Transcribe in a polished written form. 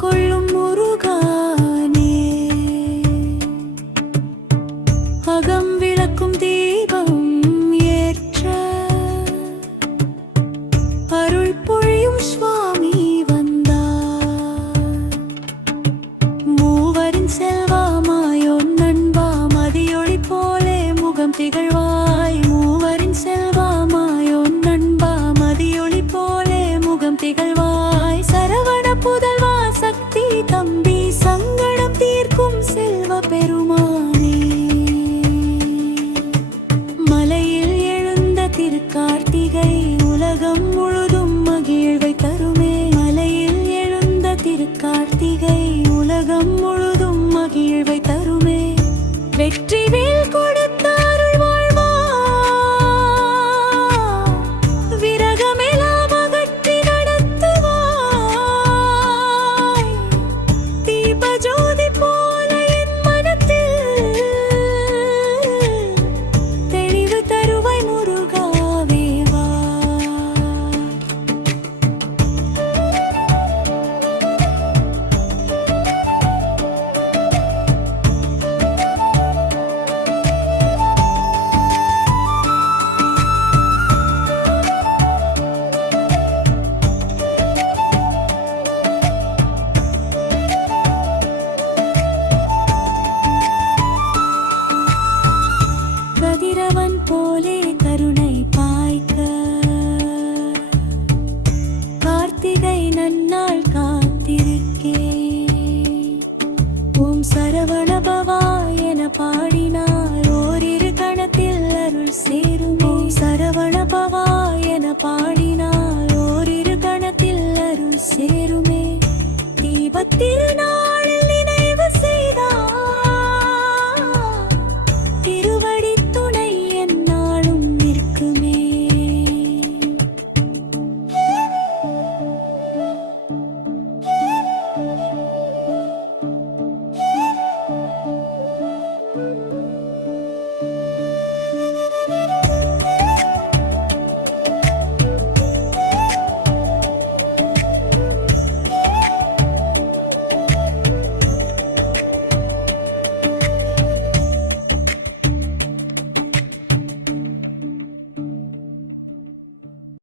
கொள்ளும் முருகானே, அகம் விளக்கும் தீபம் ஏற்ற அருள் பொழியும் சுவாமி வந்தார். மூவரின் செல்வமாயோன் நண்பா மதியொளி போலே முகம் திகழ்வாய். மூவரின் செல்வமாயோன் நண்பா மதியொளி போலே முகம் திகழ்வாய். சரவண புதல்வா சக்தி தம்பி சங்கடம் தீர்க்கும் செல்வ பெருமானே, மலையில் எழுந்த திருக்கார்த்திகை உலகம் முழுதும் மகிழ்வை தருமே. மலையில் எழுந்த திருக்கார்த்திகை உலகம் முழுதும் மகிழ்வை தருமே. வெற்றி வேல் கொடுத்த அருள் வாழ்வா, விரகமெல்லாம் அகற்றி நடத்துவாய். தீப ஜோதி போல என் மனத்தில் தெளிவு தருவாய் முருகாவே வா. கதிரவன் போலே கருணை பாய்க்க கார்த்திகை நன்னாள் காத்திருக்கே. ஓம் சரவண பவா என பாடினார் ஓரிரு கணத்தில் அருள் சேருமே. சரவண பவா என பாடினார் ஓரிரு கணத்தில் அருள் சேருமே. தீபத்திரு